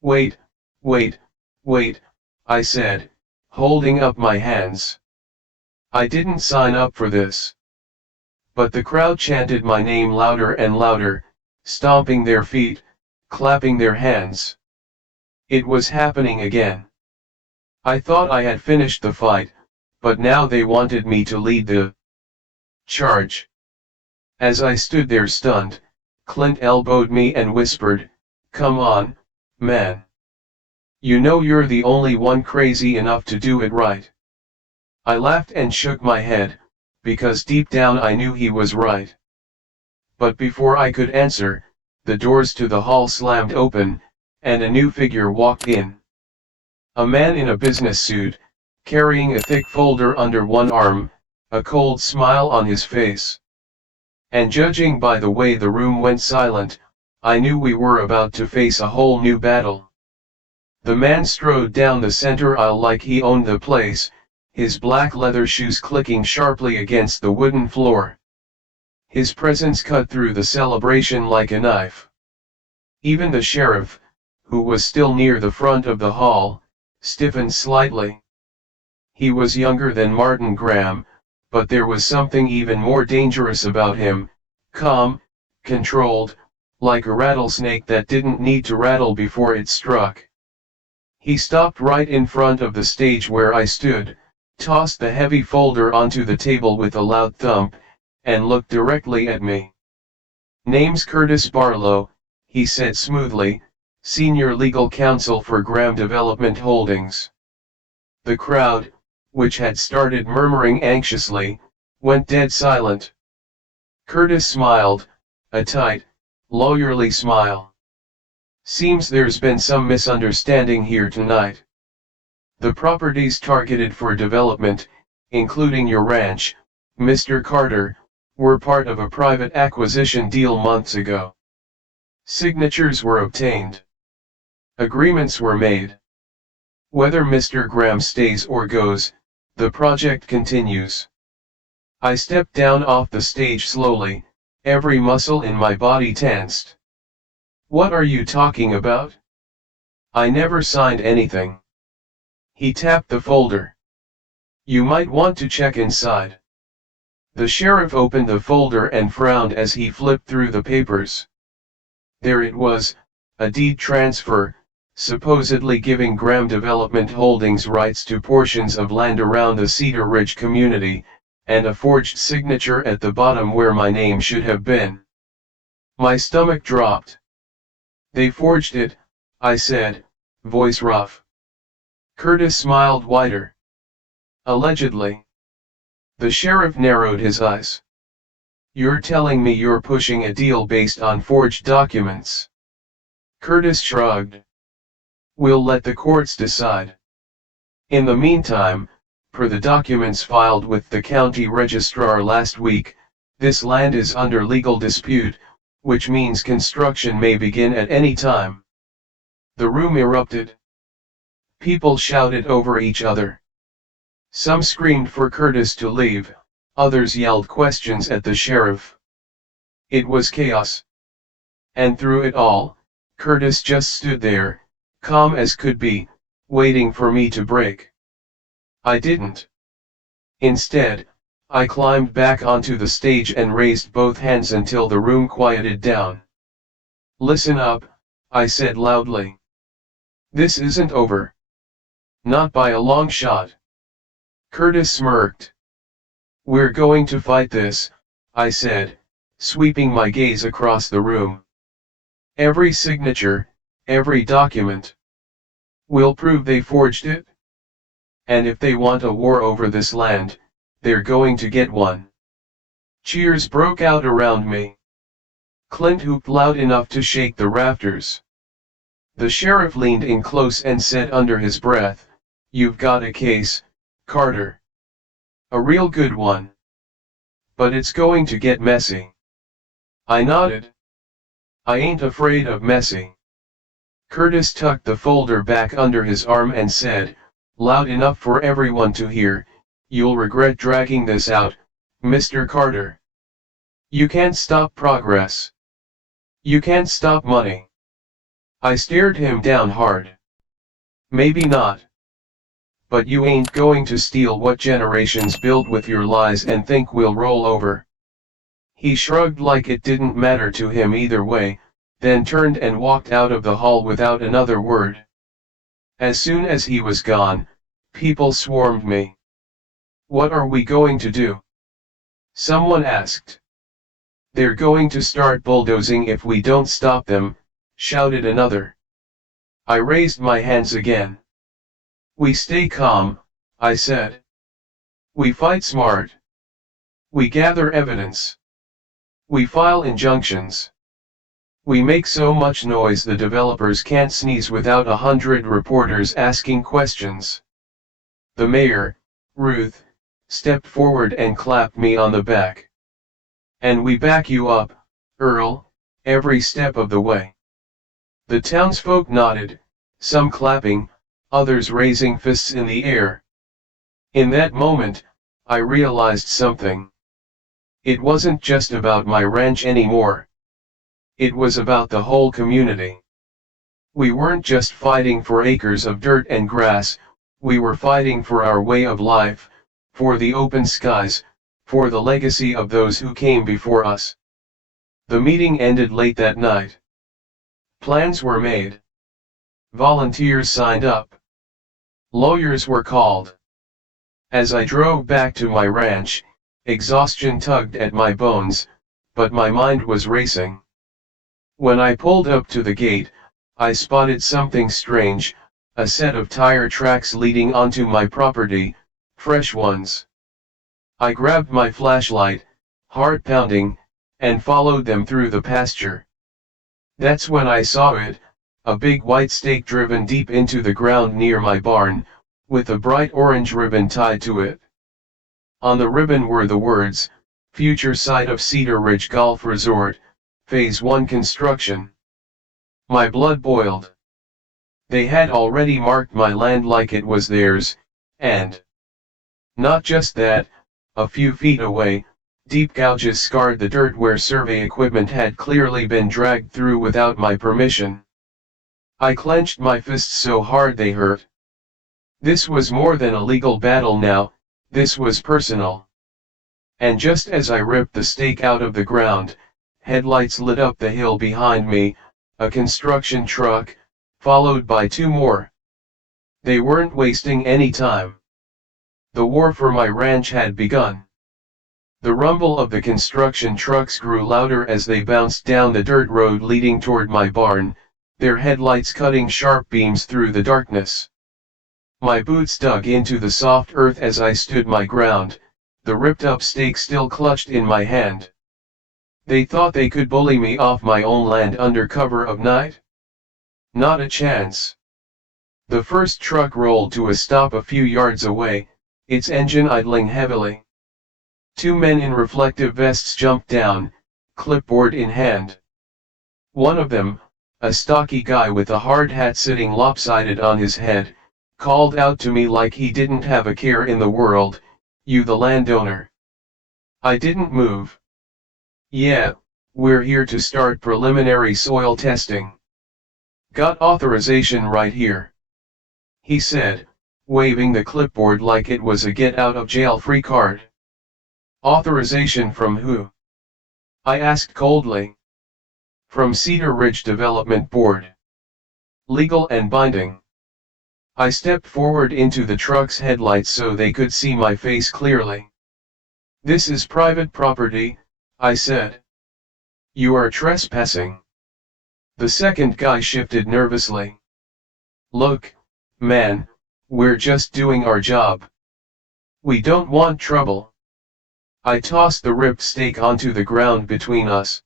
"Wait, wait, wait," I said, holding up my hands. "I didn't sign up for this." But the crowd chanted my name louder and louder, stomping their feet, clapping their hands. It was happening again. I thought I had finished the fight, but now they wanted me to lead the charge. As I stood there stunned, Clint elbowed me and whispered, "Come on, man. You know you're the only one crazy enough to do it right." I laughed and shook my head, because deep down I knew he was right. But before I could answer, the doors to the hall slammed open, and a new figure walked in. A man in a business suit, carrying a thick folder under one arm, a cold smile on his face. And judging by the way the room went silent, I knew we were about to face a whole new battle. The man strode down the center aisle like he owned the place, his black leather shoes clicking sharply against the wooden floor. His presence cut through the celebration like a knife. Even the sheriff, who was still near the front of the hall, stiffened slightly. He was younger than Martin Graham, but there was something even more dangerous about him, calm, controlled, like a rattlesnake that didn't need to rattle before it struck. He stopped right in front of the stage where I stood, tossed the heavy folder onto the table with a loud thump, and looked directly at me. "Name's Curtis Barlow," he said smoothly, "Senior Legal Counsel for Graham Development Holdings." The crowd, which had started murmuring anxiously, went dead silent. Curtis smiled, a tight, lawyerly smile. "Seems there's been some misunderstanding here tonight. The properties targeted for development, including your ranch, Mr. Carter, were part of a private acquisition deal months ago. Signatures were obtained. Agreements were made. Whether Mr. Graham stays or goes, the project continues." I stepped down off the stage slowly, every muscle in my body tensed. "What are you talking about? I never signed anything." He tapped the folder. "You might want to check inside." The sheriff opened the folder and frowned as he flipped through the papers. There it was, a deed transfer, supposedly giving Graham Development Holdings rights to portions of land around the Cedar Ridge community, and a forged signature at the bottom where my name should have been. My stomach dropped. "They forged it," I said, voice rough. Curtis smiled wider. "Allegedly." The sheriff narrowed his eyes. "You're telling me you're pushing a deal based on forged documents?" Curtis shrugged. "We'll let the courts decide. In the meantime, per the documents filed with the county registrar last week, this land is under legal dispute, which means construction may begin at any time." The room erupted. People shouted over each other. Some screamed for Curtis to leave, others yelled questions at the sheriff. It was chaos. And through it all, Curtis just stood there, calm as could be, waiting for me to break. I didn't. Instead, I climbed back onto the stage and raised both hands until the room quieted down. "Listen up," I said loudly. "This isn't over. Not by a long shot." Curtis smirked. "We're going to fight this," I said, sweeping my gaze across the room. "Every signature, every document. We'll prove they forged it. And if they want a war over this land, they're going to get one." Cheers broke out around me. Clint whooped loud enough to shake the rafters. The sheriff leaned in close and said under his breath, "You've got a case, Carter. A real good one. But it's going to get messy." I nodded. "I ain't afraid of messy." Curtis tucked the folder back under his arm and said, loud enough for everyone to hear, "You'll regret dragging this out, Mr. Carter. You can't stop progress. You can't stop money." I stared him down hard. "Maybe not. But you ain't going to steal what generations built with your lies and think we'll roll over." He shrugged like it didn't matter to him either way, then turned and walked out of the hall without another word. As soon as he was gone, people swarmed me. "What are we going to do?" someone asked. "They're going to start bulldozing if we don't stop them," shouted another. I raised my hands again. "We stay calm," I said. "We fight smart. We gather evidence. We file injunctions. We make so much noise the developers can't sneeze without 100 reporters asking questions." The mayor, Ruth, stepped forward and clapped me on the back. "And we back you up, Earl, every step of the way." The townsfolk nodded, some clapping, others raising fists in the air. In that moment, I realized something. It wasn't just about my ranch anymore. It was about the whole community. We weren't just fighting for acres of dirt and grass, we were fighting for our way of life, for the open skies, for the legacy of those who came before us. The meeting ended late that night. Plans were made. Volunteers signed up. Lawyers were called. As I drove back to my ranch, exhaustion tugged at my bones, but my mind was racing. When I pulled up to the gate, I spotted something strange, a set of tire tracks leading onto my property, fresh ones. I grabbed my flashlight, heart pounding, and followed them through the pasture. That's when I saw it, a big white stake driven deep into the ground near my barn, with a bright orange ribbon tied to it. On the ribbon were the words, "Future site of Cedar Ridge Golf Resort, Phase 1 construction." My blood boiled. They had already marked my land like it was theirs, and not just that, a few feet away, deep gouges scarred the dirt where survey equipment had clearly been dragged through without my permission. I clenched my fists so hard they hurt. This was more than a legal battle now, this was personal. And just as I ripped the stake out of the ground, headlights lit up the hill behind me, a construction truck, followed by two more. They weren't wasting any time. The war for my ranch had begun. The rumble of the construction trucks grew louder as they bounced down the dirt road leading toward my barn, their headlights cutting sharp beams through the darkness. My boots dug into the soft earth as I stood my ground, the ripped-up stake still clutched in my hand. They thought they could bully me off my own land under cover of night? Not a chance. The first truck rolled to a stop a few yards away, its engine idling heavily. Two men in reflective vests jumped down, clipboard in hand. One of them, a stocky guy with a hard hat sitting lopsided on his head, called out to me like he didn't have a care in the world, "You the landowner." I didn't move. "Yeah, we're here to start preliminary soil testing. Got authorization right here," he said, waving the clipboard like it was a get-out-of-jail-free card. "Authorization from who?" I asked coldly. "From Cedar Ridge Development Board. Legal and binding." I stepped forward into the truck's headlights so they could see my face clearly. "This is private property," I said. "You are trespassing." The second guy shifted nervously. "Look, man, we're just doing our job. We don't want trouble." I tossed the ripped stake onto the ground between us.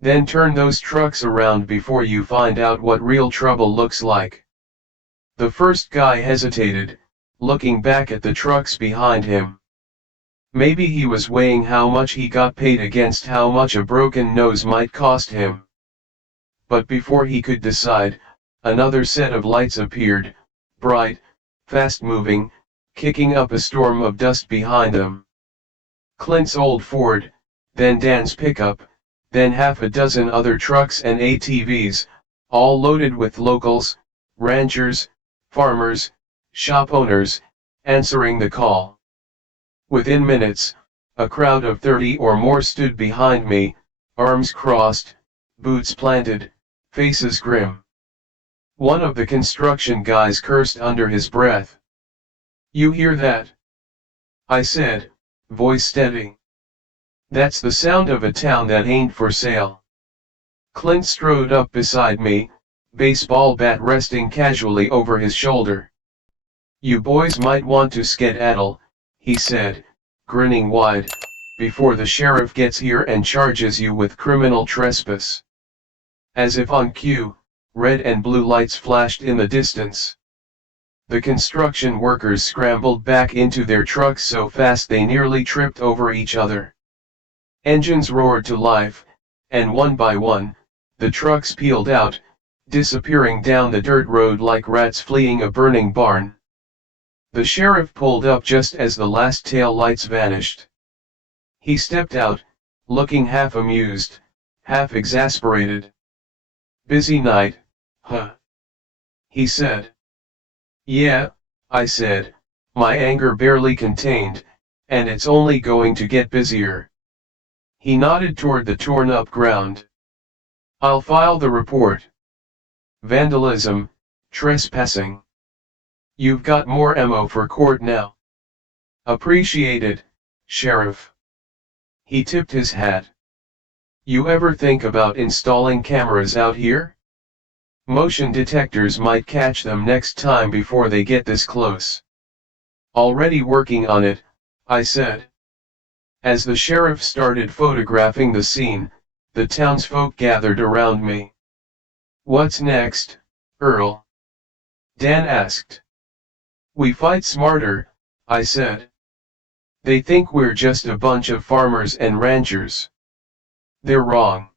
"Then turn those trucks around before you find out what real trouble looks like." The first guy hesitated, looking back at the trucks behind him. Maybe he was weighing how much he got paid against how much a broken nose might cost him. But before he could decide, another set of lights appeared, bright, fast-moving, kicking up a storm of dust behind them. Clint's old Ford, then Dan's pickup, then half a dozen other trucks and ATVs, all loaded with locals, ranchers, farmers, shop owners, answering the call. Within minutes, a crowd of 30 or more stood behind me, arms crossed, boots planted, faces grim. One of the construction guys cursed under his breath. "You hear that?" I said, voice steady. "That's the sound of a town that ain't for sale." Clint strode up beside me, baseball bat resting casually over his shoulder. "You boys might want to skedaddle," he said, grinning wide, "before the sheriff gets here and charges you with criminal trespass." As if on cue, red and blue lights flashed in the distance. The construction workers scrambled back into their trucks so fast they nearly tripped over each other. Engines roared to life, and one by one, the trucks peeled out, disappearing down the dirt road like rats fleeing a burning barn. The sheriff pulled up just as the last tail lights vanished. He stepped out, looking half amused, half exasperated. "Busy night, huh?" he said. "Yeah," I said, my anger barely contained, "and it's only going to get busier." He nodded toward the torn-up ground. "I'll file the report. Vandalism, trespassing. You've got more ammo for court now." "Appreciate it, Sheriff." He tipped his hat. "You ever think about installing cameras out here? Motion detectors might catch them next time before they get this close." "Already working on it," I said. As the sheriff started photographing the scene, the townsfolk gathered around me. "What's next, Earl?" Dan asked. "We fight smarter," I said. "They think we're just a bunch of farmers and ranchers. They're wrong.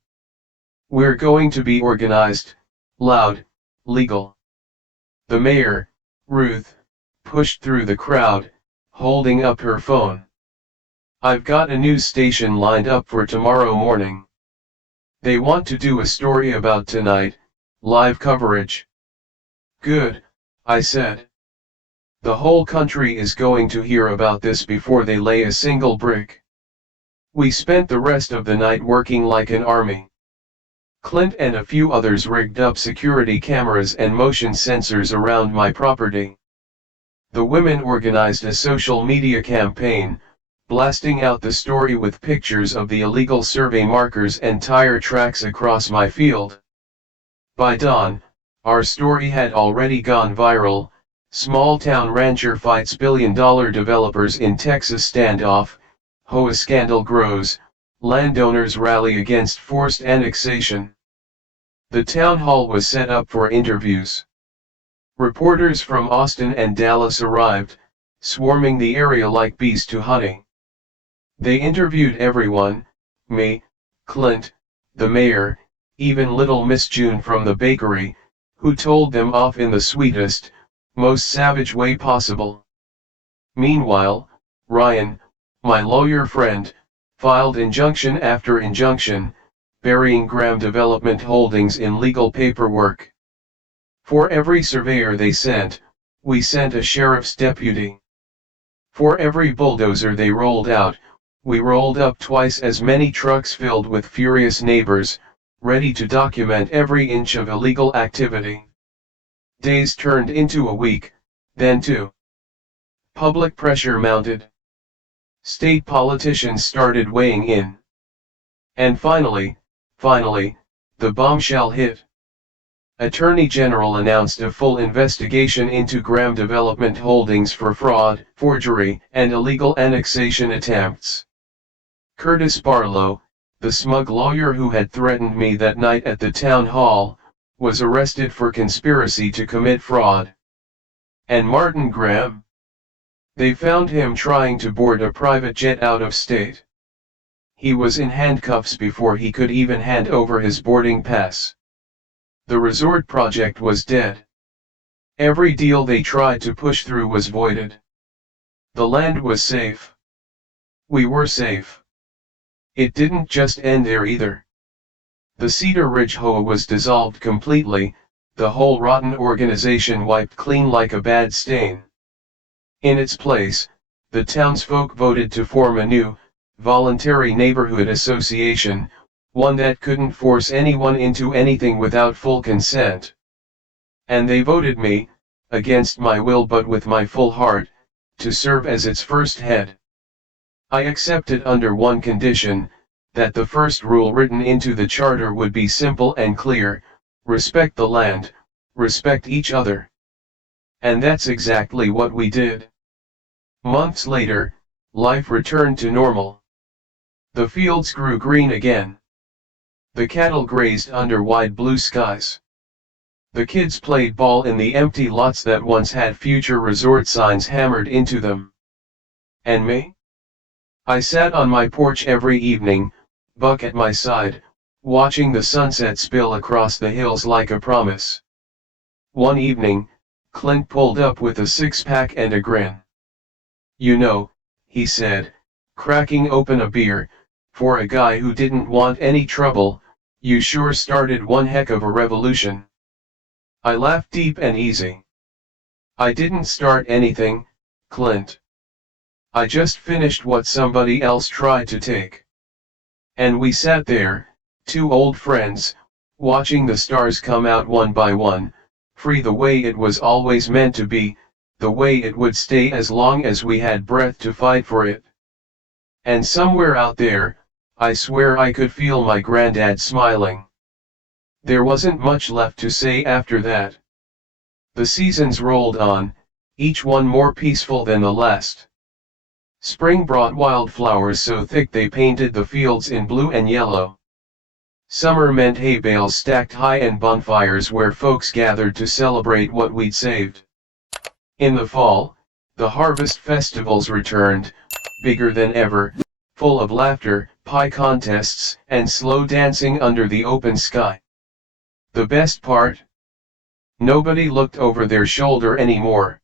We're going to be organized, loud, legal." The mayor, Ruth, pushed through the crowd, holding up her phone. "I've got a news station lined up for tomorrow morning. They want to do a story about tonight, live coverage." "Good," I said. "The whole country is going to hear about this before they lay a single brick." We spent the rest of the night working like an army. Clint and a few others rigged up security cameras and motion sensors around my property. The women organized a social media campaign, blasting out the story with pictures of the illegal survey markers and tire tracks across my field. By dawn, our story had already gone viral. Small-town rancher fights billion-dollar developers in Texas standoff, Hoa scandal grows, landowners rally against forced annexation. The town hall was set up for interviews. Reporters from Austin and Dallas arrived, swarming the area like bees to honey. They interviewed everyone, me, Clint, the mayor, even little Miss June from the bakery, who told them off in the sweetest, most savage way possible. Meanwhile, Ryan, my lawyer friend, filed injunction after injunction, burying Graham Development Holdings in legal paperwork. For every surveyor they sent, we sent a sheriff's deputy. For every bulldozer they rolled out, we rolled up twice as many trucks filled with furious neighbors, ready to document every inch of illegal activity. Days turned into a week, then 2. Public pressure mounted. State politicians started weighing in. And finally, the bombshell hit. Attorney General announced a full investigation into Graham Development Holdings for fraud, forgery, and illegal annexation attempts. Curtis Barlow, the smug lawyer who had threatened me that night at the town hall, was arrested for conspiracy to commit fraud. And Martin Graham? They found him trying to board a private jet out of state. He was in handcuffs before he could even hand over his boarding pass. The resort project was dead. Every deal they tried to push through was voided. The land was safe. We were safe. It didn't just end there either. The Cedar Ridge Hoa was dissolved completely, the whole rotten organization wiped clean like a bad stain. In its place, the townsfolk voted to form a new, voluntary neighborhood association, one that couldn't force anyone into anything without full consent. And they voted me, against my will but with my full heart, to serve as its first head. I accepted under one condition, that the first rule written into the charter would be simple and clear: respect the land, respect each other. And that's exactly what we did. Months later, life returned to normal. The fields grew green again. The cattle grazed under wide blue skies. The kids played ball in the empty lots that once had future resort signs hammered into them. And me? I sat on my porch every evening, Buck at my side, watching the sunset spill across the hills like a promise. One evening, Clint pulled up with a six-pack and a grin. "You know," he said, cracking open a beer, "for a guy who didn't want any trouble, you sure started one heck of a revolution." I laughed deep and easy. "I didn't start anything, Clint. I just finished what somebody else tried to take." And we sat there, two old friends, watching the stars come out one by one, free the way it was always meant to be, the way it would stay as long as we had breath to fight for it. And somewhere out there, I swear I could feel my granddad smiling. There wasn't much left to say after that. The seasons rolled on, each one more peaceful than the last. Spring brought wildflowers so thick they painted the fields in blue and yellow. Summer meant hay bales stacked high and bonfires where folks gathered to celebrate what we'd saved. In the fall, the harvest festivals returned, bigger than ever, full of laughter, pie contests, and slow dancing under the open sky. The best part? Nobody looked over their shoulder anymore.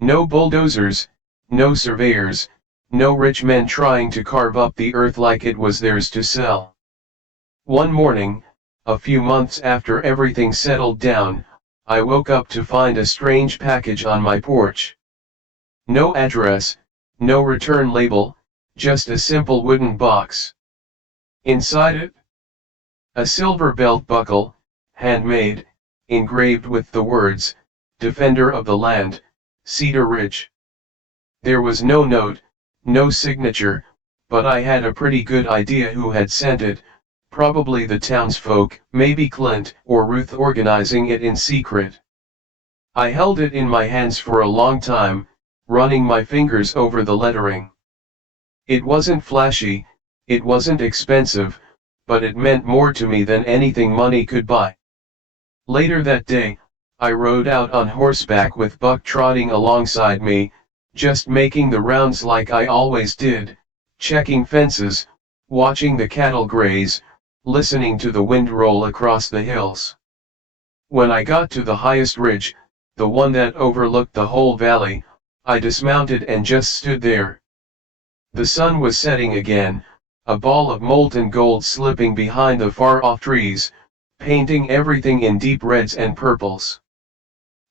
No bulldozers, no surveyors, no rich men trying to carve up the earth like it was theirs to sell. One morning, a few months after everything settled down, I woke up to find a strange package on my porch. No address, no return label, just a simple wooden box. Inside it? A silver belt buckle, handmade, engraved with the words, "Defender of the Land, Cedar Ridge." There was no note, no signature, but I had a pretty good idea who had sent it, probably the townsfolk, maybe Clint or Ruth organizing it in secret. I held it in my hands for a long time, running my fingers over the lettering. It wasn't flashy, it wasn't expensive, but it meant more to me than anything money could buy. Later that day, I rode out on horseback with Buck trotting alongside me, just making the rounds like I always did, checking fences, watching the cattle graze, listening to the wind roll across the hills. When I got to the highest ridge, the one that overlooked the whole valley, I dismounted and just stood there. The sun was setting again, a ball of molten gold slipping behind the far-off trees, painting everything in deep reds and purples.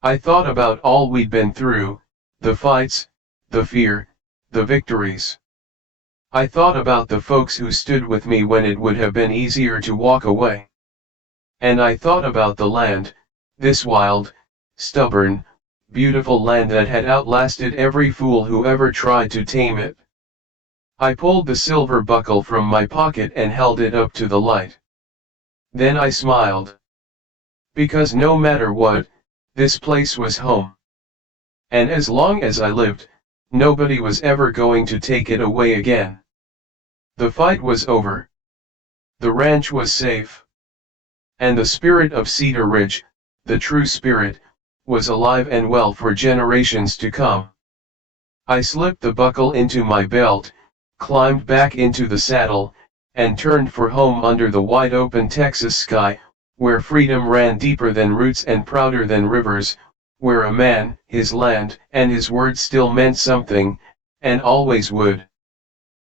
I thought about all we'd been through, the fights, the fear, the victories. I thought about the folks who stood with me when it would have been easier to walk away. And I thought about the land, this wild, stubborn, beautiful land that had outlasted every fool who ever tried to tame it. I pulled the silver buckle from my pocket and held it up to the light. Then I smiled. Because no matter what, this place was home. And as long as I lived, nobody was ever going to take it away again. The fight was over. The ranch was safe. And the spirit of Cedar Ridge, the true spirit, was alive and well for generations to come. I slipped the buckle into my belt, climbed back into the saddle, and turned for home under the wide-open Texas sky, where freedom ran deeper than roots and prouder than rivers, where a man, his land, and his word still meant something, and always would.